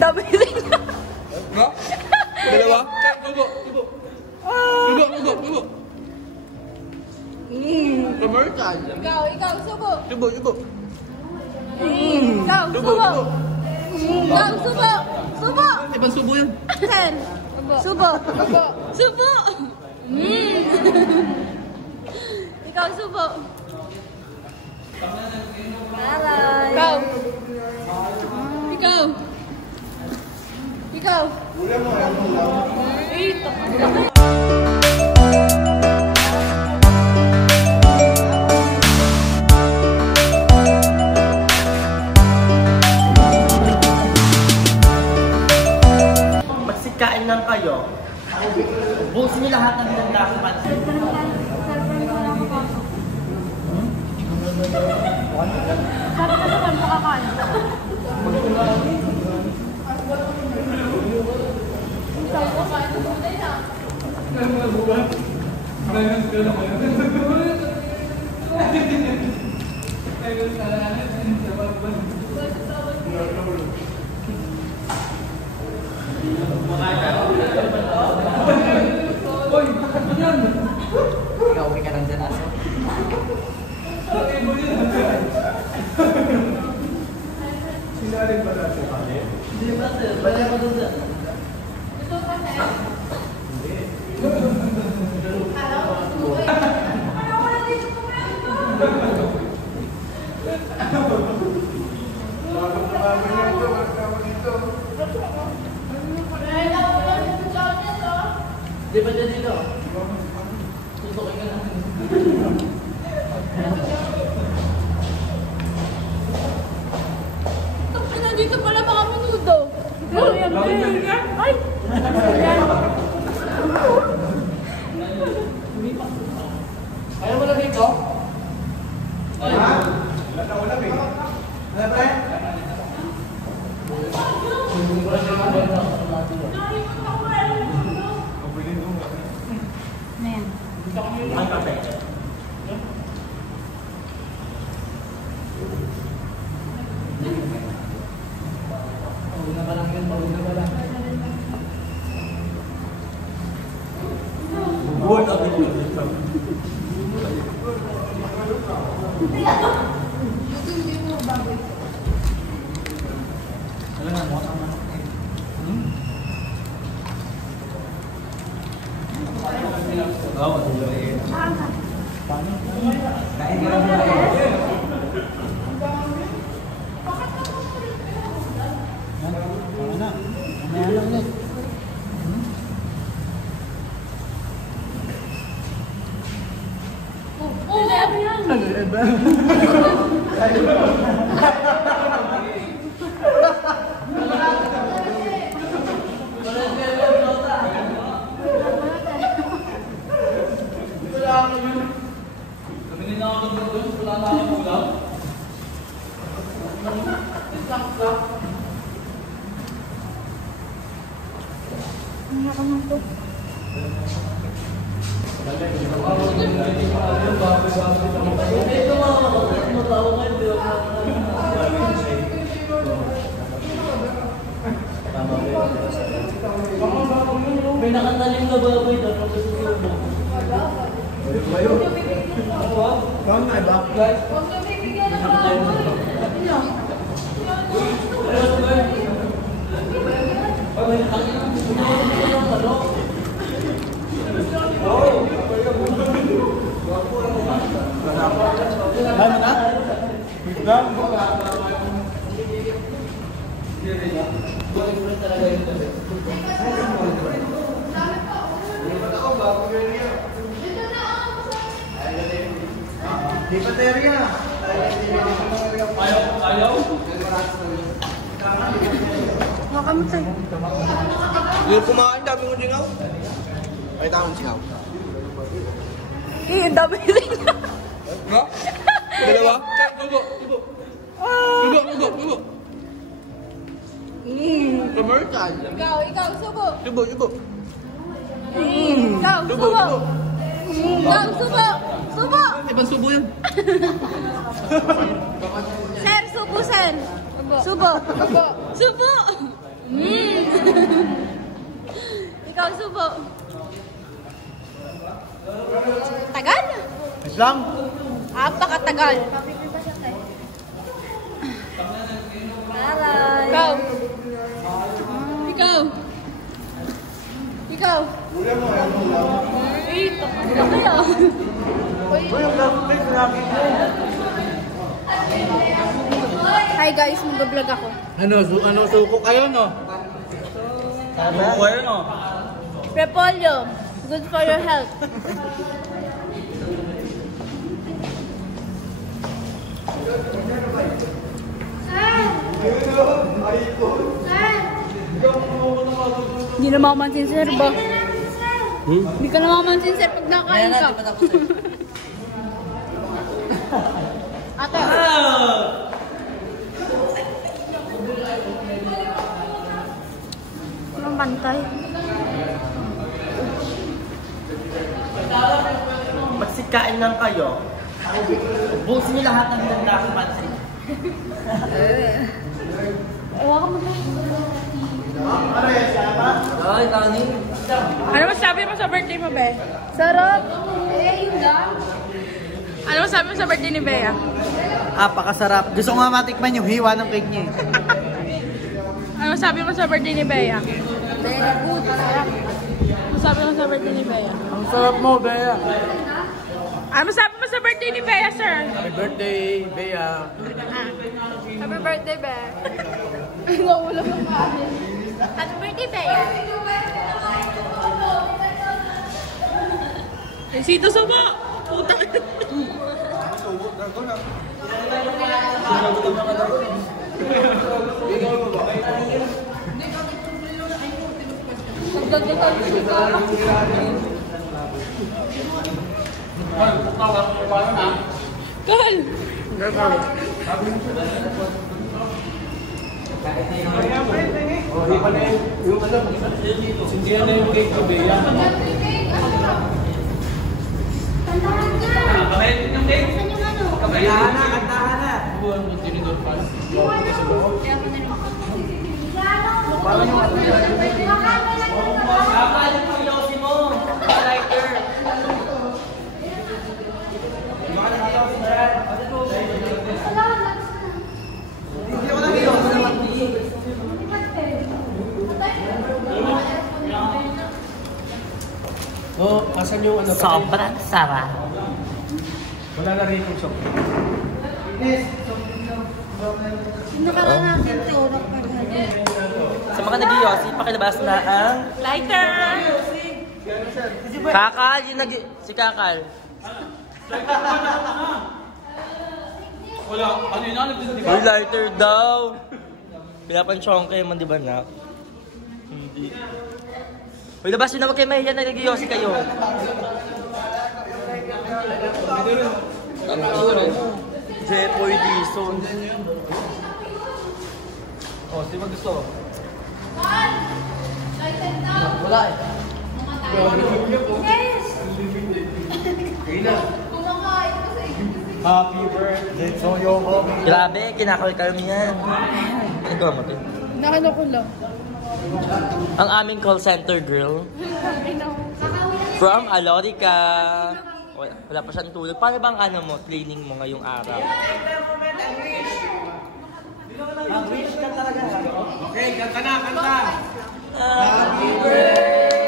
dami rin. Ha? Dalawa? Tubo. Tubo. American. Ikaw, subo. Tubo. Ikaw, subo. Ikaw, subo. Subo. Ibang subo yun. Sen. Subo. Subo. Ikaw, subo. Ikaw. Magsikain lang kayo. Busin niyo lahat ng ganda sa pansin. Sabi ka naman makakain. Ikaw, okay ka lang dyan, aso? Sinarin ba natin kami? Hindi ba, sir? Baya mo doon dyan. Di ba dyan dito? Tutukin ka lang. Nandito pala mga menudo. Ay! Ayaw mo lang dito? Ay! Wala eh. Ano ba? Ay, kape. Mauna ba lang yun? Bubuhat ang dito. Alam nga mo, tama. Oo, matuloy. Paano? Kain ka lang muna eh. Mamaya na ulit. May nakatalim na baboy doon ang susubo. Kung na ba? Huwag na bibigyan ng Di baterya. Ayaw? Makamatay. Yung kumain, dami mo singaw. Ay, tamang singaw. Ang dami rin. Ha? Dalawa? Tubo. American. Ikaw, subo. Tubo. Ikaw, subo. Ikaw, subo. Subo. Ibang subo yun. Sen, subo, sen. Subo. Subo. Ikaw, subo. Tagal? Wait lang. Apakatagal. Ikaw. Ikaw. Ikaw. Ay, tapos na kayo. Uy, yung love sinabi mo. Hi guys, mag-vlog ako. Ano, suko kayo, no? Suko kayo, no? Repolyo. Good for your health. Hindi na makamansin sir ba? Hindi ka na makamansin sir pag nakain ka. Ate. Walang pantay. Magsikain lang kayo. Ubusin niyo lahat ng ganda sa pansin. Ewan ka mo ba? Ay, Tani. Ano masabi mo sa birthday mo, Be? Sarap! Yun lang. Ano masabi mo sa birthday ni Bea? Apakasarap. Gusto ko nga matikman yung hiwa ng cake niya. Ano masabi mo sa birthday ni Bea? Very good. Sarap. Ano masabi mo sa birthday ni Bea? Ang sarap mo, Bea. Ano masabi mo sa birthday ni Bea, sir? Happy birthday, Bea. Happy birthday, Bea. Nauulam ng kami. Happy birthday, Bea. Sito sa ba? Puta. Kal! Sindihan na yung cake ko, Bea. Kantahan na, kantahan na. Kakalit mo yung mo. Lighter. Oh, asan yung ano? Sobrang sarap. Wala na rin yung shop. Nakaraan natin to. Sa mga nag-iossi, pakilabas na ang Lighter! Kakal. Yung si Kakal. Wala, ano yun? Uy, lighter daw. Pinapansyong kayo man, di ba, nak? Hindi. Uy, labas yun na, huwag kayo mahiya na nag-iossi kayo. Jepoy Dison. Oh, di ba gusto? Wala eh. Happy birthday to you, mommy. Grabe, kinakal-kalm yan. Ano gawa mo, Tin? Nakano ko lang. Ang aming call center girl. From Alorica. Wala pa siyang tulog. Paano bang ano mo, training mo ngayong araw? Mag-wish ka talaga. Okay, kanta na, kanta. Happy birthday!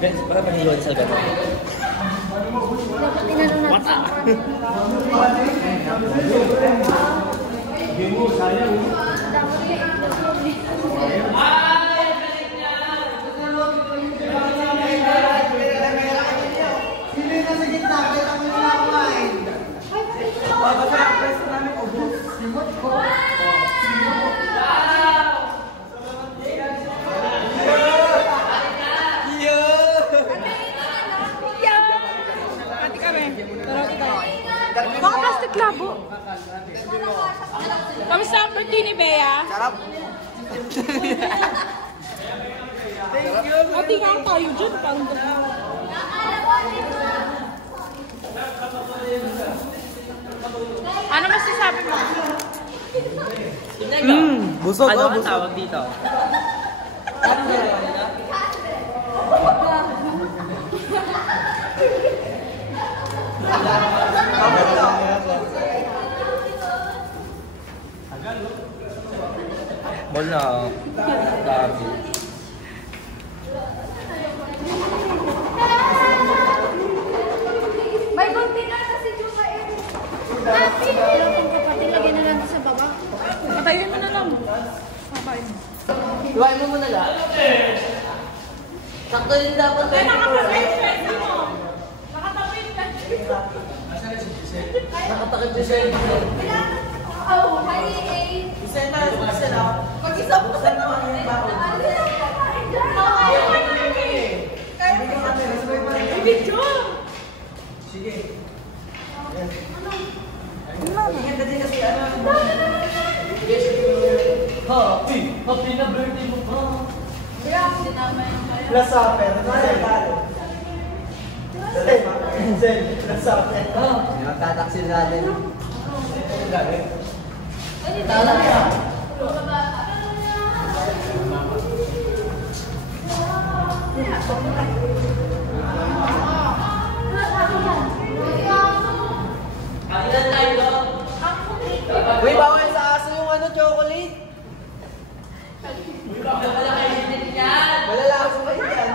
Guys, para mahihon sa gano'n. Dapat tinanong natin sa Mga plastic labo. Kamusta ang birthday ni Bea? Sarap. O, tingnan tayo dyan. Ano masasabi mo? Busog Ano oh, ang busog. tawag dito? Wala. Dami. may konti na kasi Juba eh. Happy! Pero kung kapatid, lagyan na lang sa baba. Patayin mo na lang. Patayin mo. Iwain mo muna lang. Sakto yun dapat. Ay, nakapag-face mo. Nakatapin ka. Nakatakip siya siya. Oh, hi, eh. Isa na. Mag-isa po sa naman yung bago. Sige. Ingat din kasi ano. Happy na birthday mo pa. Last supper. Last supper. Magtataksil natin. Tala ka. Uy, bawal sa aso yung ano, chocolate. Malalakas mo kayo yan.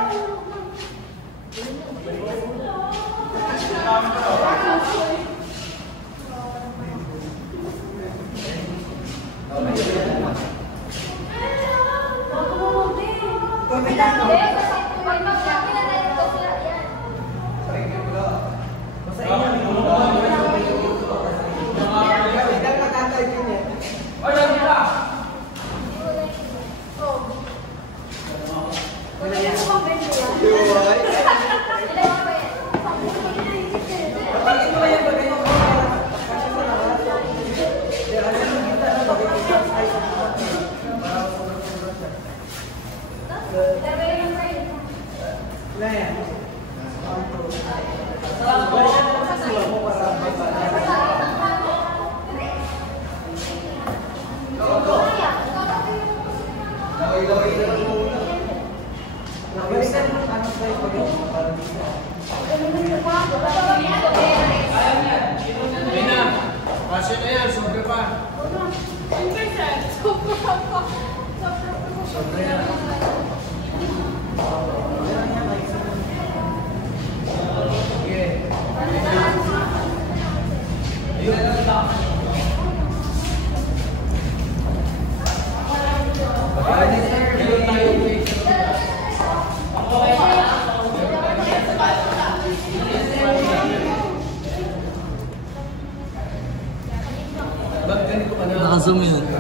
Naka-zoom yun.